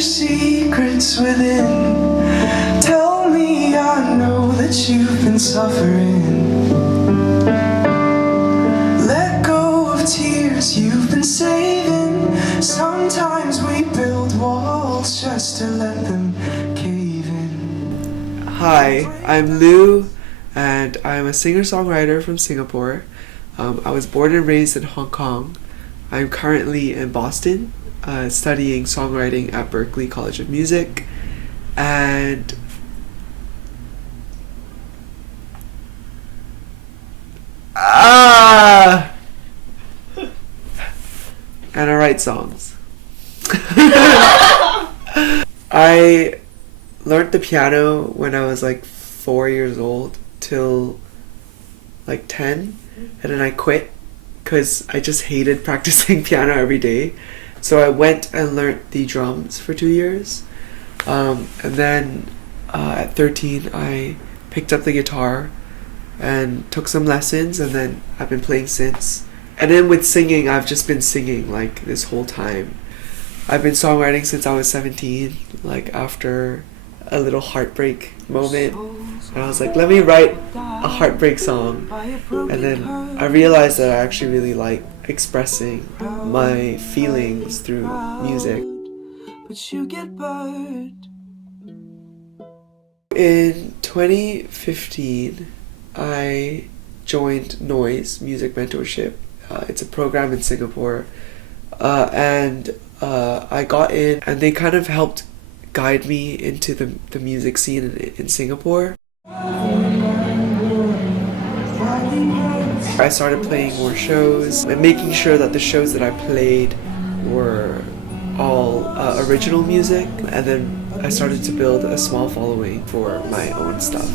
your secrets within. Tell me, I know that you've been suffering. Let go of tears you've been saving. Sometimes we build walls just to let them cave in. Hi, I'm Lu, and I'm a singer-songwriter from Singapore. I was born and raised in Hong Kong. I'm currently in Boston, studying songwriting at Berklee College of Music, and I write songs. I learned the piano when I was like 4 years old till like 10, and then I quit because I just hated practicing piano every day. So I went and learned the drums for 2 years, and then at 13 I picked up the guitar and took some lessons, and then I've been playing since. And then with singing, I've just been singing like this whole time. I've been songwriting since I was 17, like after a little heartbreak moment, and I was like, let me write a heartbreak song. And then I realized that I actually really like expressing my feelings through music. But you get burned. In 2015, I joined Noise Music Mentorship. It's a program in Singapore, and I got in, and they kind of helped guide me into the music scene in Singapore. I started playing more shows and making sure that the shows that I played were all original music, and then I started to build a small following for my own stuff.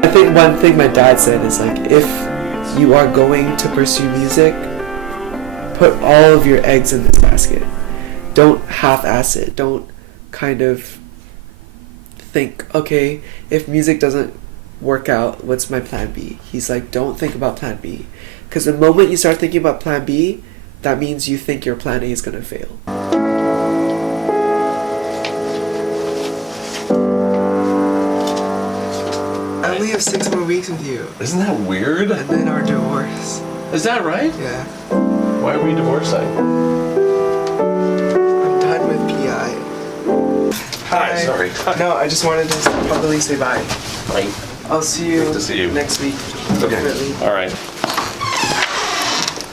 I think one thing my dad said is like, if you are going to pursue music, put all of your eggs in this basket. Don't half-ass it. Don't kind of think, okay, if music doesn't work out, what's my plan B? He's like, don't think about plan B. Because the moment you start thinking about plan B, that means you think your plan A is going to fail. I only have 6 more weeks with you. Isn't that weird? And then our divorce. Is that right? Yeah. Why are we divorcing? I'm done with PI. Hi, sorry. No, I just wanted to publicly say bye. Right. I'll see you, Good to see you. next week. Okay. Definitely. All right.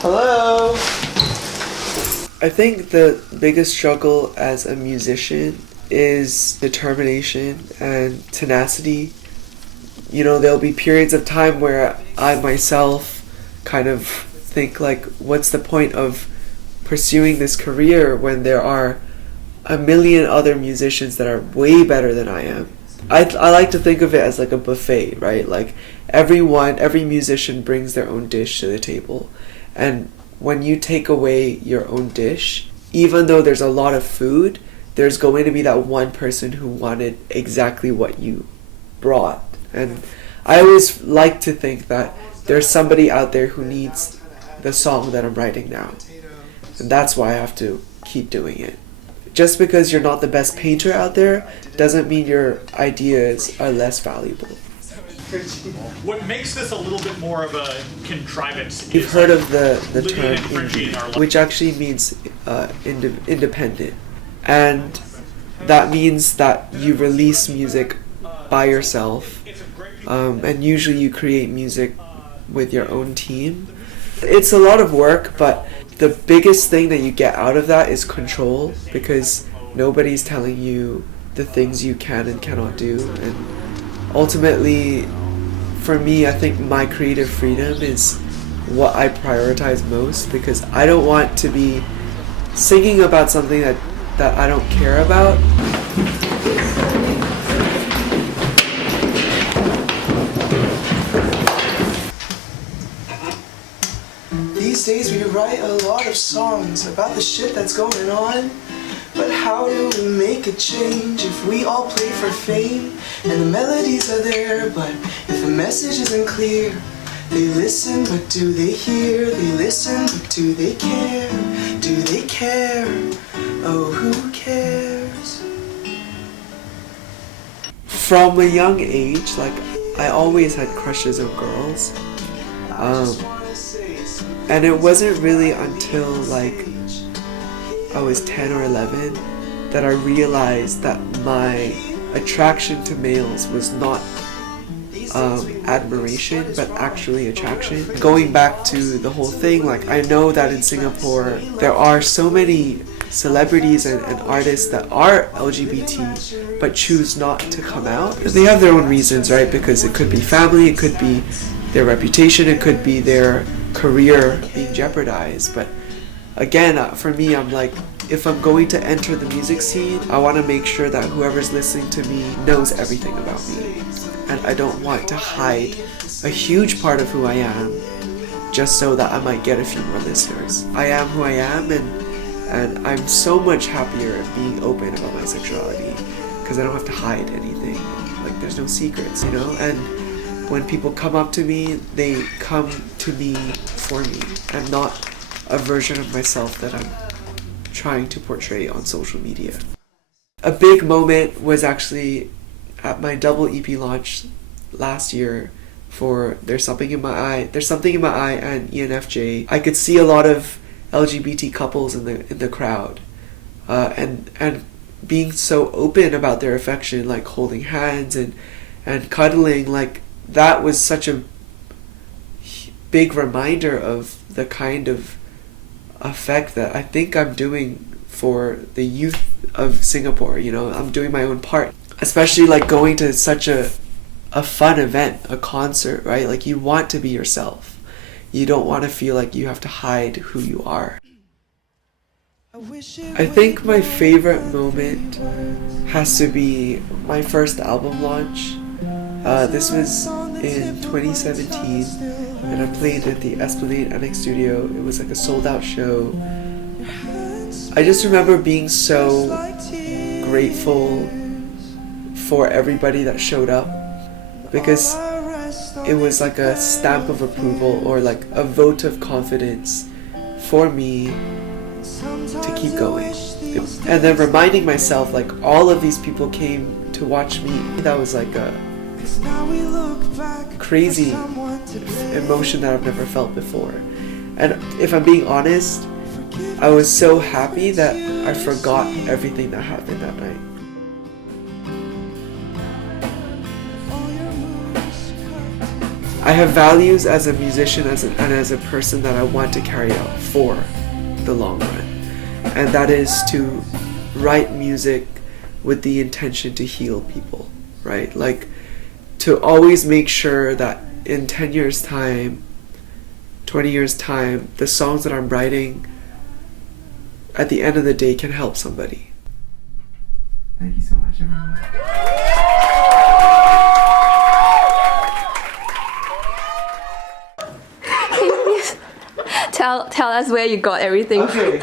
Hello! I think the biggest struggle as a musician is determination and tenacity. You know, there'll be periods of time where I myself kind of think like, what's the point of pursuing this career when there are a million other musicians that are way better than I am? I like to think of it as like a buffet, right? Like every musician brings their own dish to the table. And when you take away your own dish, even though there's a lot of food, there's going to be that one person who wanted exactly what you brought. And I always like to think that there's somebody out there who needs the song that I'm writing now. And that's why I have to keep doing it. Just because you're not the best painter out there doesn't mean your ideas are less valuable. What makes this a little bit more of a contrivance You've is heard like of the living term and infringing indie, our life. which actually means independent. And that means that you release music by yourself, and usually you create music with your own team. It's a lot of work, but the biggest thing that you get out of that is control, because nobody's telling you the things you can and cannot do. And ultimately, for me, I think my creative freedom is what I prioritize most, because I don't want to be singing about something that that I don't care about. These days we write a lot of songs about the shit that's going on. But how do we make a change if we all play for fame? And the melodies are there, but if the message isn't clear, they listen, but do they hear? They listen, but do they care? Do they care? Oh, who cares? From a young age, like, I always had crushes on girls. And it wasn't really until like I was 10 or 11 that I realized that my attraction to males was not admiration, but actually attraction. Going back to the whole thing, like, I know that in Singapore there are so many celebrities and artists that are LGBT but choose not to come out. They have their own reasons, right? Because it could be family, it could be their reputation, it could be their career being jeopardized. But again, for me, I'm like, if I'm going to enter the music scene, I want to make sure that whoever's listening to me knows everything about me. And I don't want to hide a huge part of who I am just so that I might get a few more listeners. I am who I am, and I'm so much happier being open about my sexuality because I don't have to hide anything. Like, there's no secrets, you know? And when people come up to me, they come to me for me and not a version of myself that I'm trying to portray on social media. A big moment was actually at my double EP launch last year for There's Something in My Eye and ENFJ. I could see a lot of LGBT couples in the crowd, and being so open about their affection, like holding hands and cuddling. Like, that was such a big reminder of the kind of effect that I think I'm doing for the youth of Singapore. You know, I'm doing my own part, especially like going to such a fun event, a concert, right? Like, you want to be yourself. You don't want to feel like you have to hide who you are. I think my favorite moment has to be my first album launch. This was in 2017, and I played at the Esplanade NX Studio. It was like a sold-out show. I just remember being so grateful for everybody that showed up, because it was like a stamp of approval, or like a vote of confidence for me to keep going. And then reminding myself, like, all of these people came to watch me. That was like a crazy emotion that I've never felt before. And if I'm being honest, I was so happy that I forgot everything that happened that night. I have values as a musician and as a person that I want to carry out for the long run. And that is to write music with the intention to heal people, right? Like, to always make sure that in 10 years' time, 20 years' time, the songs that I'm writing at the end of the day can help somebody. Thank you so much, everyone. Tell us where you got everything. Okay.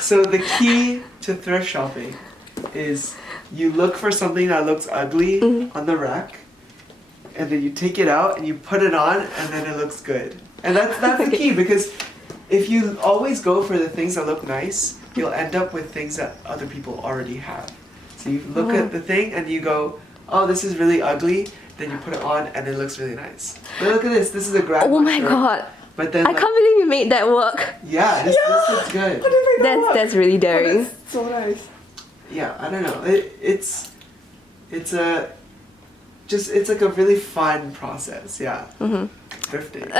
So the key to thrift shopping is you look for something that looks ugly on the rack, and then you take it out and you put it on, and then it looks good. And that's the key, because if you always go for the things that look nice, you'll end up with things that other people already have. So you look at the thing and you go, oh, this is really ugly. Then you put it on and it looks really nice. But look at this. This is a grandma Oh my shirt. god. But then, I can't believe you made that work. Yeah, this looks good. That's really daring. Oh, that's so nice. Yeah, I don't know. It's like a really fun process. Yeah. Thrifting.